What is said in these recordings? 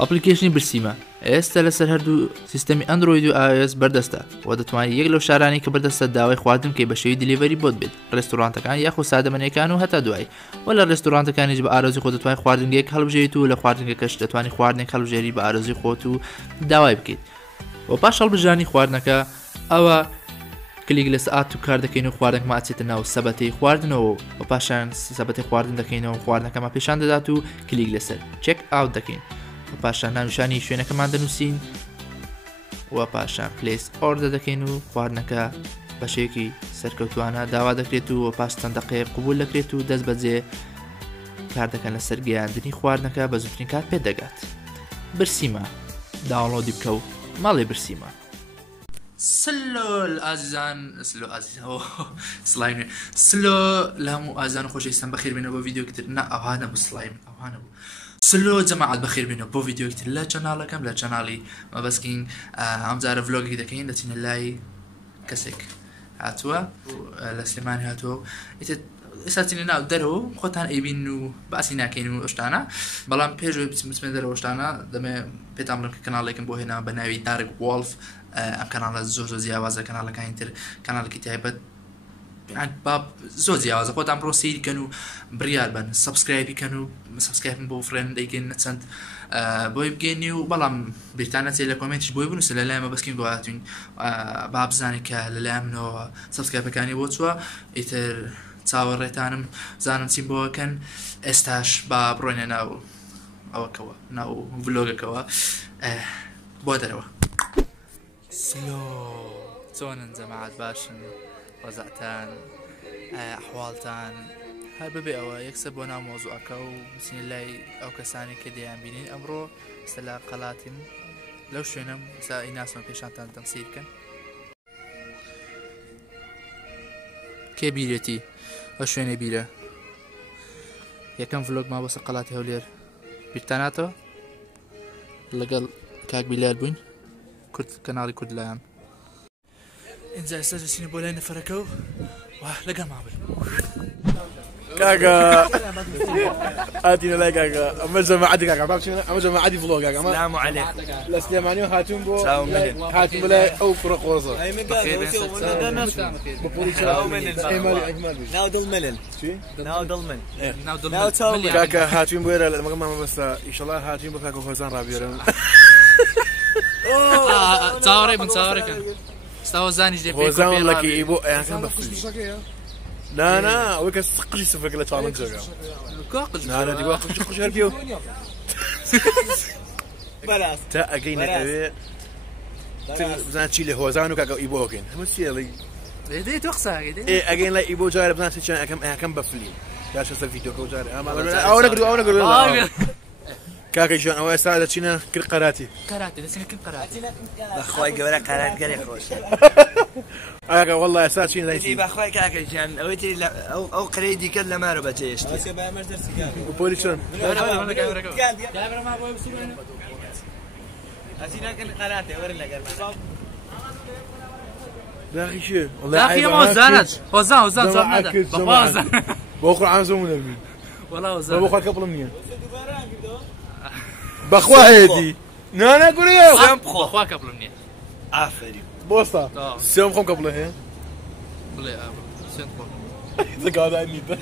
ئەپلیکیشنی برسیمە ئێستا لەسەر هەردوو سیستەمی ئەندروید و iOS بەردەستە و دەتوانێت یەک لەو شارانی کە بەردەستە داوای خواردن کەی بە شێوی دیلیڤەری بۆت بێت ڕێستۆرانتەکان یاخۆ سادەمەنیەکان و هەتا دوای و لە ڕێستۆرانتەکانیش بە ئارەزوی خۆت دەتوانێت خواردنگەیەک هەڵبژێریت و لە خواردنگەکەش دەتوانێت خواردنێک هەڵبژێری بە ئارەزوی خۆت و داوای بکەیت و پاش هەڵبژانی خواردنەکە ئەوە کلیک لە سەعات و کار دەکەین و خواردنەکەمە ئاچێتە ناو سەبەتەی خواردنەوە و پاشان سەبەتی خواردن دەکەینەوە و خواردنەکەمە پێشان دەدات و کلیک لەسەر چێک ئاوت دەکەین و پاشان ناوشانی شوێنەکەمان دەنووسین و پاشان پلیس ئۆردە دەکەین و خواردنەکە بە شێوەیەکی سەرکەوتوانە داوا دەکرێت و پاش چەند دەقەیەک قبول دەکرێت و دەست بەجێ کار دەکەن لەسەر گەیاندنی خواردنەکە بە زووترین کات پێ دەگات. برسیمە داوڵۆدی بکە و ماڵی برسیمە. سلو ئازیزان سلایم سلو لە هەموو ئازان و خۆشەویستان بەخێر بێنەوە بۆ ڤیدیۆکتر نا ئەوانە بوو سلایم ئەوانە بوو سلو جەماعەت بەخێر بێنەوە بۆ ڤیدیۆکتر لە چەناڵەکەم لە چەناڵی مەبەستکین ئەمجارە ڤلۆگێکی دەکەین دەچینە لای کەسێک هاتووە لە سلێمانی هاتووە ئێستاچینە ناو دەرەوە خۆتان ئەیبین و باسی ناکەین و ئەشتانە بەڵام پێشەوەی بچمە دەرەوە شتانە دەمێ پێتان بڵێم کە کەناڵێکم بۆ هێنا بە ناوی دارک وڵف ئەم کەناڵە زۆر جیاوازە کەناڵەکانی تر کەناڵێکی تایبەت زۆر جیاوازە خۆتان بڕۆ سەیریکەن و بڕیار بن سەبسکرایبیکەن و سەبسکرایبن بۆ فرێند دەیکەن چەند بۆی بگەینی و بەڵام بریتانە چێ لە کۆمنتیش بۆی بنووسە لەلایەمە بەسکین گوهاتوین با بزانێت کە لەلایەن منەوە سەبسکرایبەکانی بۆ چووە ئیتر چاوەڕێتانم زانم چیم بۆکەن ئێستاش با بڕۆینە ناو ئەوەکەوە ناو ڤلۆگەکەوە بۆ دەرەوە. سلۆ چۆنن جەماعەت باشن وەزعتان ئەحواڵتان هەر ببێ ئەوە یەکسەر بۆ ناو مۆزوعەکە و بچینە لای ئەو کەسانی کە دەیان بینین ئەمڕۆ سەلا قەڵاتیم لەو شوێنم سا ئیناسمە پێشانتان دەم سیر بکەن کێ بیرێتی ئەو شوێنێ بیرە یەکەم ڤلۆگ ما بۆ سەر قەڵاتی هەولێر بیرتاناتەوە لەگەڵ کاک بیلال بووین کەناڵی کوردلایەن اینجا ئێستا دەچینە بۆ لای نەفەرەکە و لەگەڵ مابن كاكا هاتينا لا كاكا اما جماعتي كاكا اما جماعتي فلوق كاكا السلام عليكم السليماني هاتون بو هاتون بلا او فرق قرصه ناود الملل ناود المن كاكا هاتون بو ما بس ان شاء الله هاتون بو كاكا خوزان رابيرم تصاوري من تصاورك استوى زاني جدي خوزان لك يبو يعني كان بفلي لا ويك سقلي سفك لا تعمل جوجا لا دي واقف شخش هربيو بلاس تا اجينا كبير بزان تشيلي هوزانو كاكا ايبوكين همسيلي دي تقصى ايه اجين لا ايبو جاري بزان تشان كم بفلي داش الفيديو كو جاري او نقدر كاكا شلون او ساعه تشينا كل قراتي دسنا كل قراتي اخوي قبل قرات قال يا خوش كاكا والله يا ساعه تشينا دي اخوي كاكا جان او قريدي كل ما ربت ايش اسيا بقى مش درس بوليشون كاميرا ما ابغى بسوي اسينا كل قراتي ورنا قال يا اخي شو والله يا اخي ما زانت وزان صار بأخر عن زمن والله وزان بأخر قبل منين بأخوة هدي أنا أقول يا سامخو أخوك قبل منين عافري بوسطة سامخو قبله هي بلا سامخو إذا قاعد عني ده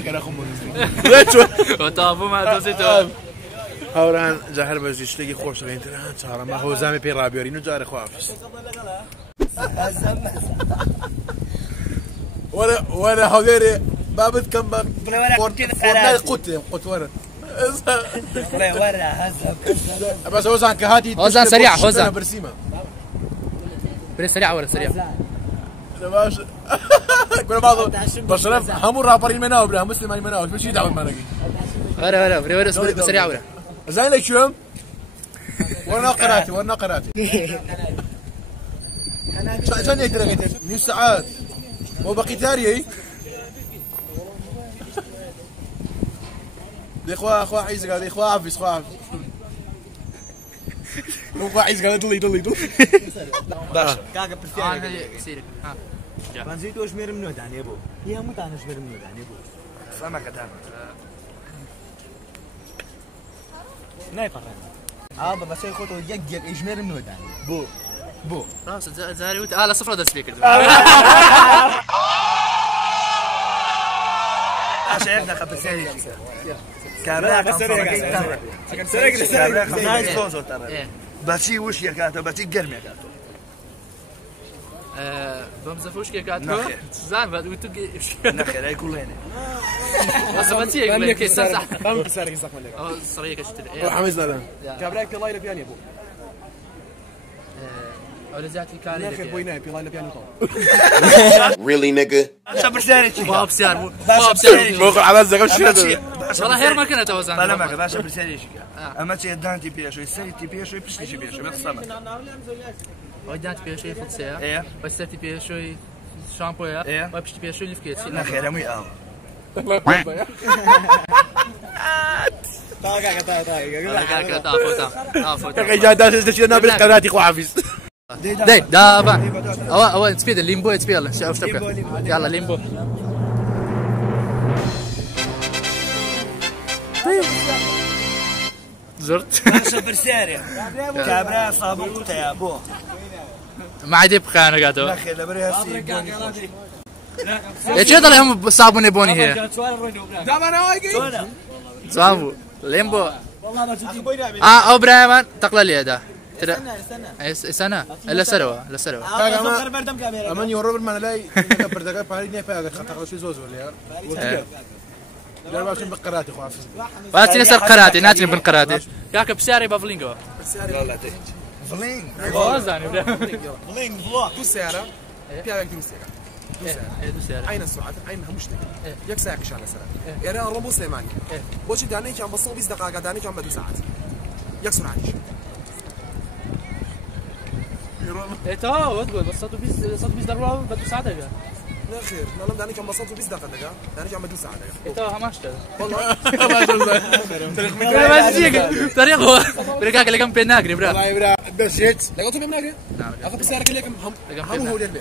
كان أخو منزل ليش وتابو ما توصيته هوران جاهر بزيش تلاقي خوش غين ترى شهر ما هو زامي بين رابيورين وجاري خوافس ولا هذيري بابت كم قلت ورا بس هوزان كهاتي هوزان سريع هوزان برسيمه سريع ولا سريع باش كل بعض بشرف هم رابرين مناو بلا مسلمين مناو مش دعوه مناقي ورا سريع ورا زين لك شو ورنا قراتي عشان يقدر من ساعات مو بقي تاري دي اخوا عايز قال اخوا عفيس اخوا عايز قال ضلي باش كاكا سيرك ها بنزيد واش مير منو داني ابو يا مو تاع واش مير منو داني ابو فما كتاب نایپەڕێن بەسەی خۆتەوە یەک ئیژمێرم نۆدانی بۆ ڕاستە جاری وت لە سفرە دەست پێ کردو عشان دقة بسيري باشي وش يا كاتو باشي قرم يا كاتو بمزفوش كي كاتو زعما بعد وتو نخير هاي كلنا بس ما تيجي يقول لك صح بام سارق يزاك مالك صريك اشتري حميز لا كابراك الله يلبيان يا ابو ولا زعتي كان نخير بوينا الله يلبيان Really, nigga? شبر ساري باب سيار موقع على الزقم شنو والله هير ما كنا توزان بلا ما باش شبر ساري اما تي دانتي بيشوي سيتي بيشوي بشتي بيشوي بخصمه ودات بيشوي فوتسيا ايه بس سيتي بيشوي شامبويا ايه وبشتي بيشوي لفكيت نخير امي داي دابا اول سبيد الليمبو تسبي يلا شوف يلا ليمبو زرت شبر ساري كابرا صابون يا ابو ما عاد يبقى انا قاعد نخير دبرها سي ايش هذا اللي هم صابون يبوني هي دابا انا واقي صابو ليمبو او برايمان تقلل لي هذا ترى سنه الا سروه لا سروه امان يورو بالمعنى لا بردقه باري ني فاغ خطا شي زوز ولا لا باش بقراتي خو حافظ باتي نسر قراتي ناتي بالقراتي كاك بساري بافلينغو لا لا فلين وزاني فلين فلوق السياره بيعك تمسك ايه عين السرعه عينها مشتكل يك ساعه كشان سنه يعني الربو سليماني وش داني كان بصو 20 دقائق داني كان بدو ساعات يك سرعه ايه تو وتقول بس صوتو بيس ضربه بدو ساعه دقيقه لا خير لا داني كان بصو 20 دقائق داني كان بدو ساعه ايه تو هماش والله ما شاء الله طريق هو بريكاك اللي كان بيناكري برا والله برا بس جيت لقيتو بيناكري اخذ بسيارك اللي هم هو اللي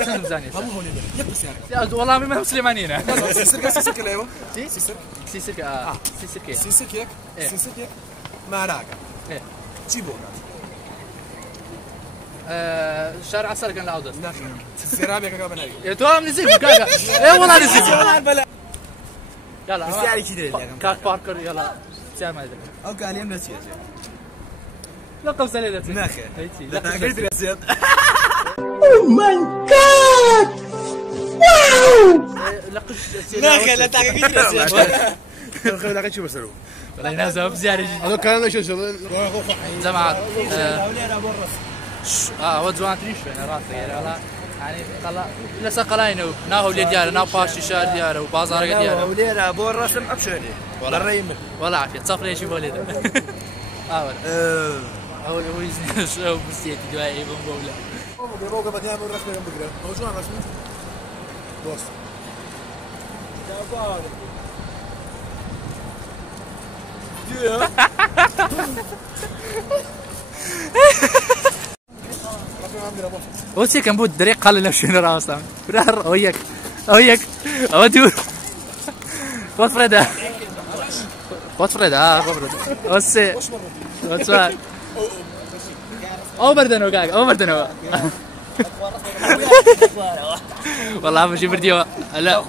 سن زاني هم هو اللي يك بسيارك والله ما مسلمانين سيسك ايوه سيسك سيسك سيسك ما راك ايه تجيبو شارع السرق كان العودة لا خير السيراميكا كمان هاي يا توام نسيك كاكا ايه والله نسيك يلا بسياري كده كاك باركر يلا ساعة ما ادري او كان يم نسيت لقب سليلة ناخي لا قلت نسيت لقب ناخي لا قلت نسيت لا غير شو بسرو والله نازل بزيارة هذا كان شو جماعة ودوان تريش انا راسي يعني قلا لسه قلاينو ناهو اللي دياره ناو باشي شار دياره وبازار دياره ولينا ابو الرسم ابشري والله ولا عافيه تصفر لي شي وليد ولا اول هو شو بسيتي دواي بمبوله موقع بدي اعمل رسمي جنب كده هو شو رسمي بص وسي كان بود دريق قال له شنو راسه برار وياك اودو وفردا وسي وسا او بردنو كاك او بردنو والله ماشي برديو لا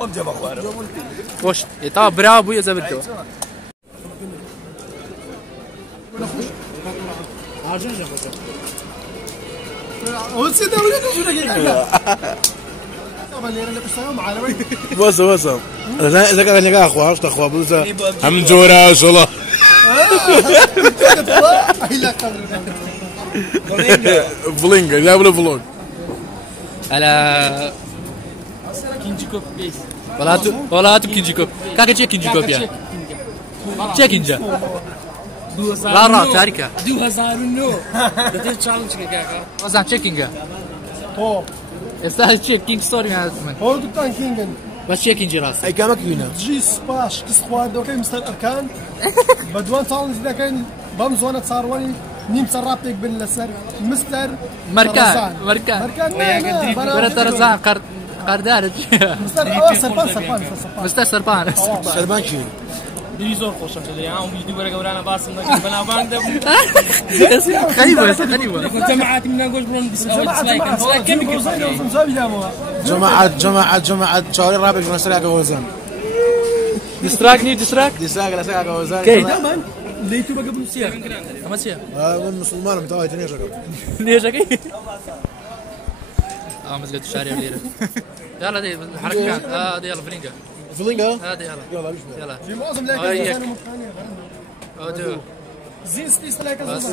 وش يطا برافو يا زبدو وصل اذا كان لك اخوه اخوه بوزه هم جورا صلاه فلينجا جاب فلوج على كينجي كوب بيس ولا كينجي كوب كاكا كينجي كوب يا كينجا لا را تاريكا 2009 ده تشالنج كاكا وزان تشيكينجا هو استاهل تشيكينج ستوري يا زلمه هو دكتور كينجن بس تشيكينج راس اي كامك هنا جي سباش كسواد اوكي مستر اركان بدوان تشالنج ده كان بمزونه صار وين نيم سرابتك بالسر مستر مركان ترزان قردارج مستر سربان مستر سربان سلمان شنو ديزور خوشم شده یا اون ویدیو برای گورانا بارسم نگی بنا باند خليبه خليبه جماعات من نقول برون ديسلايك كم جماعة شاوري رابع من سلاك وزن ديستراك ديسلاك لا سلاك وزن كيف ليتو بقى بنسيا اما سيا من مسلمان متواجد تنيش ليش كي مسجد الشارع ليره يلا دي الحركات دي يلا فلينجا فلينجا هذا يلا يلا في معظم الاكل اودو زين ستيس لايك بس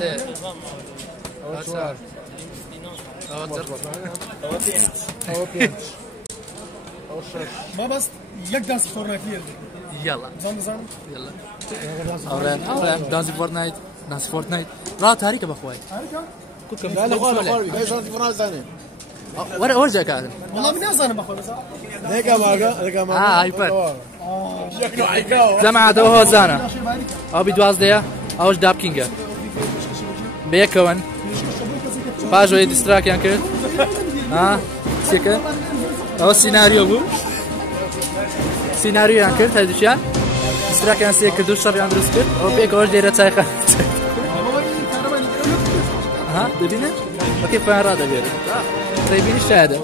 ما بس يقدر فورنا كثير يلا زمان يلا اوران دانسي فورتنايت دانسي فورتنايت لا تاريخ باخوي كلكم لا لا ايش انت فرنسا ثاني ورجع كان والله من انا باخذ هيك ما هايبر شكله عيكاو زعما هذا هو زانا او بدوازديا اوش داب كينجا بيكون باجو يدستراك يانكر سيكا او سيناريو بو سيناريو يانكر هادشيان دستراك يان سيكا دو شر يان درسكر او بيك اوش ديرا تايقه دبينا اوكي فين رادا بيري طيبين الشهاده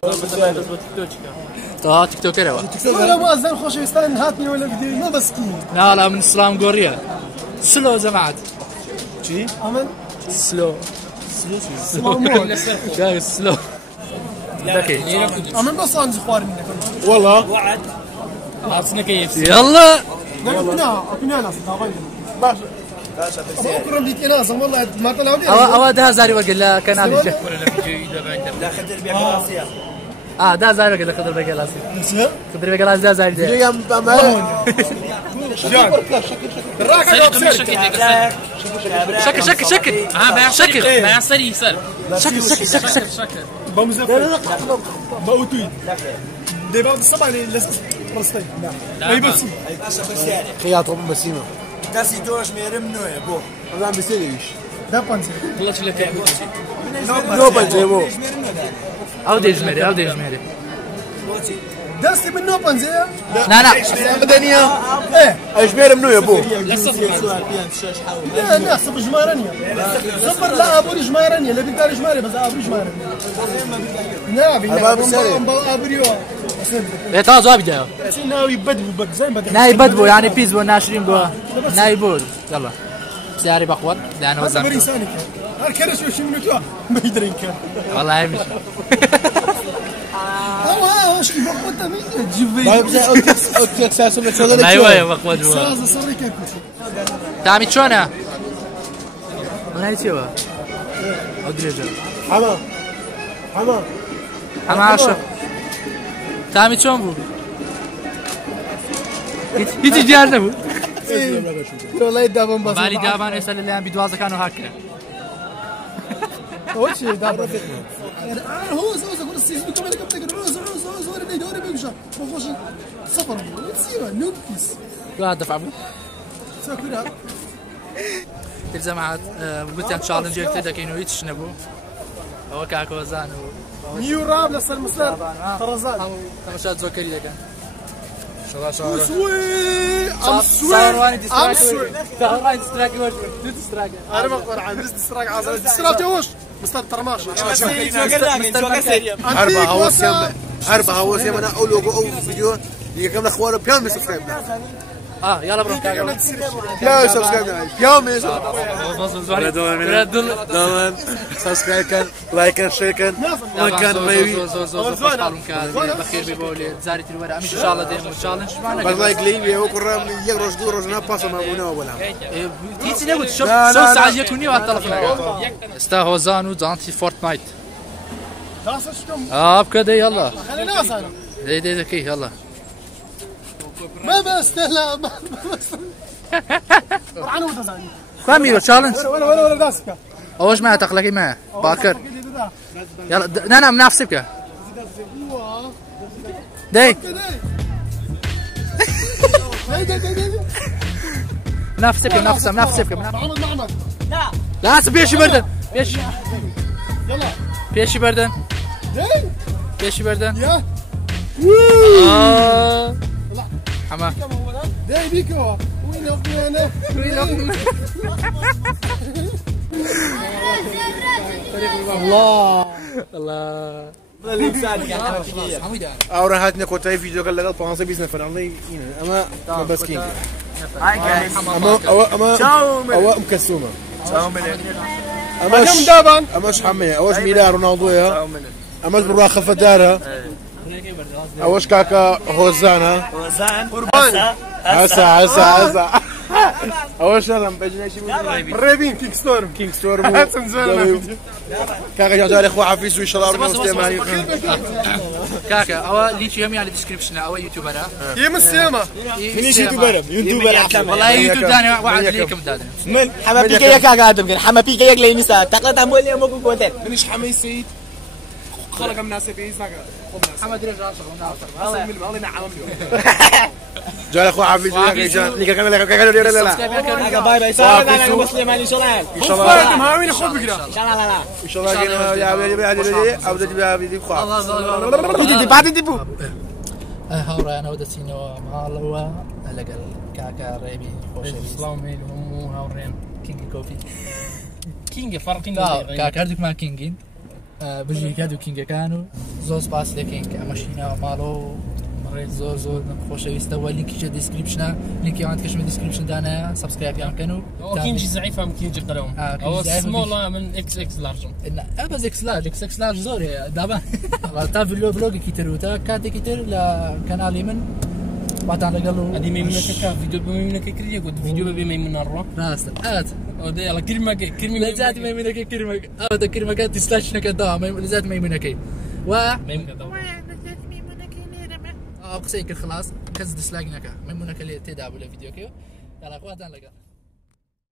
تيك توكر هو ولا مؤذن خوش يستنى هاتني ولا بدي ما مسكين لا من اسلام غوريا سلو جماعه شي امن سلو سلو امن بس انز خوار منك والله وعد عرفنا كيف يلا اقنع ناس باش بكره بديت انا والله ما طلعوا لي او ده زاري وقال لا كان على الجه لا خدر بيا كلاسيا ده زاري وقال خضر بقى لاسي خضر بقى لاسي ده زاري ده يا شكل شكل بيان سري يسال شكل بمزق باوتوي دابا الصباح لازم رستي اي بس خياطهم بسيمه كاسي دوش ميرم نو يا بو والله بيسيش ده بانسي طلعت لك نو بنجيبو او ديجمري داستي من نو بانزي لا مدنيه ايه ايش مير منو يا ابو لا لا صبر جمارانيا صبر لا ابو جمارانيا لا بيقال جماري بس ابو جمارانيا لا ابريو تا زو بده ناوي بدبو بك زي ما ناي بدبو يعني بيزبو ناشرين بو ناي بود يلا سياري بقوت لانه هذا زعما بريسانك الكرش وش منو ما يدري كان والله هاي مش واش بقوت تجيب اوكي اساسا مثلا ايوه يا بقوت هو هذا صار كيف تعمل شلونه والله شو ادريجا حما عشر تعمل شلون بو هيجي جارنا بو والله يدابن بس بالي دابان يسال اللي عم بدوازه كانوا هكا اول شيء دابن هو كل السيزون كمان كم روز ولا دوري بيمشى بخش صفر تصير نوكيس لا دفع بو ساكرها الجماعه قلت ان تشالنج كذا كانوا يتشنبوا هو كاكو زانو ميوراب لسه المسار طرزان تمشات زوكري ده كان سوي انا مقبر عن ديستراك عزل ديستراك وش مستر ترماش أربعة هو سيما أنا أول فيديو يكمل أخوانه بيان سبسكرايب يلا برو بيان سبسكرايب بيان دول سبسكرايب كان لايك كان شير كان كان ميبي بخير بيقول زاري الورقه مش ان شاء الله ديمو تشالنج معنا بس لايك لي وكرم يغرش دور رجنا باس ما بونا ولا تيجي نقول شوف ساعه يكوني على التلفون استاهو زانو دانتي فورتنايت بكده يلا خلينا اصلا دي ذكي يلا ما بس لا ما بس عنو تزاني كاميرو تشالنج ولا داسك اوش ما تقلقي معه باكر يلا انا منافسك دي منافسك لا بيشي بردن بيشي يلا بيشي بردن بيشي بردن يا حما داي بيكو الله الله ئەوڕە هاتنە کۆتایی ڤیدیۆکە لەگەڵ 520 نەفەر ئەڵێ ئەمە بەسکینگ ئەوە کەسومە ئەمەش حەمەیە ئەوەش میرا ڕۆناڵدۆیە ئەمەش بڕوا خەفەتدارە ئەوەش کاکە هۆزانە هەسا ئەوە شەڕم بەجنێکی ڕێبین کینگستۆرم کاکە جارێ خوا حەفیز و ئیشەڵا ڕۆستێمانی کاکە ئەوە لیچی هەمیان لە دیسکریپشنە ئەوە یوتیوبەرە ئێمە سێمە منیش یوتیوبەرم وەڵای یوتیوب دانێ وعد لێکم دادن من حەمە پیکە یەک کاکاتم کرد حەمە پیکە یەک لە ئینستا تەقلەتان بۆ لێم وەکو کۆتێل منیش حەمەی سەید خەڵکم ناسێ پێویست ناکات حەمە درێژ جارێ خوا حەفیز نیکەکەمە کاکە بای بای سلام بۆ سلێمانی شەڵایان خۆم هاوینە خۆ بگرە هاوڕایانەوە دەچینەوە ماڵەوە لەگەڵ کاکە ڕێبی خۆشەویست هەموو هاوڕێن کینگی کۆفی کینگە فەرقی کاکە هەردووکمان کینگین بژی کات و کینگەکان و زۆر سپاس دەکەین کە ئەمەشینەوە ماڵەوە زۆر زۆر خۆشەویستە وە لیnkیشە دیسکریپشنە لیnkیوان کەشمە دیسکریپشندانەیە سبسکرایبیان کەن و کینجی زعیفم کینجی قەرەوم ئەوە سمۆڵە من XX لارجم بەس XX لارج زۆرێ دابان تا ڤیدیۆ ڤلۆگێکی تر و تا کاتێکی تر لە کەناڵی من واتان لەگەڵ و ئەدی مەیمونەکە ڤیدیۆ بە مەیمونەکە کردیە گوت ڤیدیۆ بەبێ مەیمونە ڕۆ ڕاستە ئەت ئەو دەیڵە کرمەکە کرمی لە جاتی مەیمونەکەی کرمەکە ئەوە کرمەکە دیسلایکەکە داوە لە جات مەیمونەکەی و قسەی کرد خلاص کەس دیسلایک نەکە مەیمونەکە لێ تێدا بوو لە ڤیدیۆکەوە یاڵا خواتان لەگەڵ